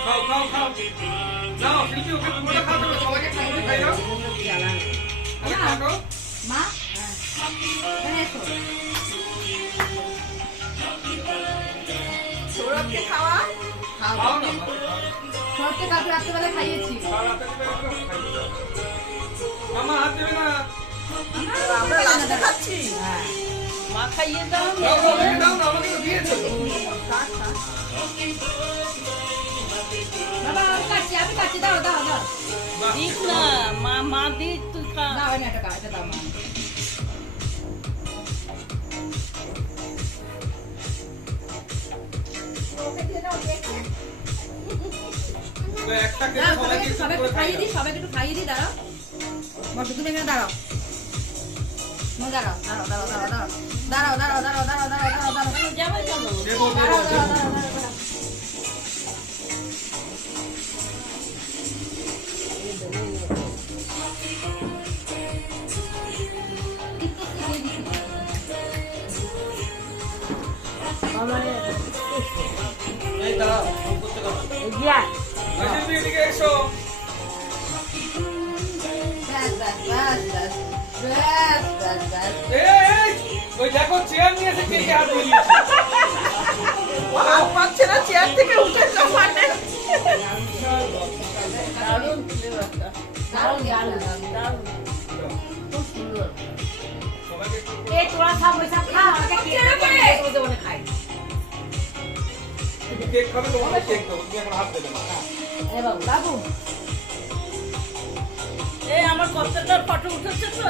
খাও খাও খাও যাও শিল্পী ওকে পুরোটা খাও তুমি রাত্রেবেলা খাইয়েছি মামা হাত দেবে না? খাচ্ছি মা খাইয়ে দাও। আমাকে তো দিয়েছ। বাবা আমি আমি কাটছি দাও দাও দাও। দিক না মা মা দিক তুই খা। দাও এটা এটা এটা দাও মা। তো একটা সবাইকে খাইয়ে। দিই সবাইকে একটু খাইয়ে দিই দাঁড়াও। বসো তুমি এখানে দাঁড়াও। দাঁড়াও দাঁড়াও দাঁড়াও দাঁড়াও দাঁড়াও দাঁড়াও দাঁড়াও দাঁড়াও দাঁড়াও দাঁড়াও দাঁড়াও দাঁড়াও দাঁড়াও দাঁড়াও দাঁড়াও দেখো চেয়ার নিয়ে এসে কে কে হাত দিয়েছে। পাচ্ছে না চেয়ার থেকে উঠে মানে। দারুণ দারুণ দারুণ দারুণ খুব সুন্দর সবাইকে একটু করে- এই তোরা সব ওই খা আমাকে কেক দেবো দেবো না খাই কেক খাবে তোমাকে কেক দেবো তুমি এখন হাত দেবে না হ্যাঁ। বাবু বাবু। এই আমার কতটার ফটো উঠেছে তো।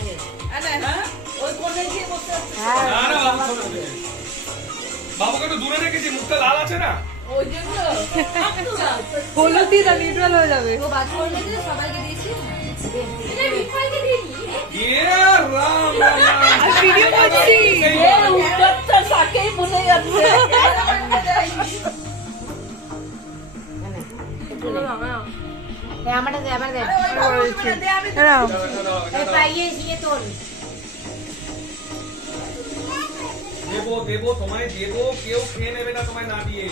যে। হ্যাঁ? হ্যাঁ। বাবুকে একটু দূরে রেখেছি মুখটা লাল আছে না? হলুদ দিয়ে নিউট্রাল হয়ে যাবে। সবাইকে দিয়েছি। আমারটা দে আমার দে। দেবো দেবো তোমায় দেবো কেউ খেয়ে নেবে না তোমায় না দিয়ে।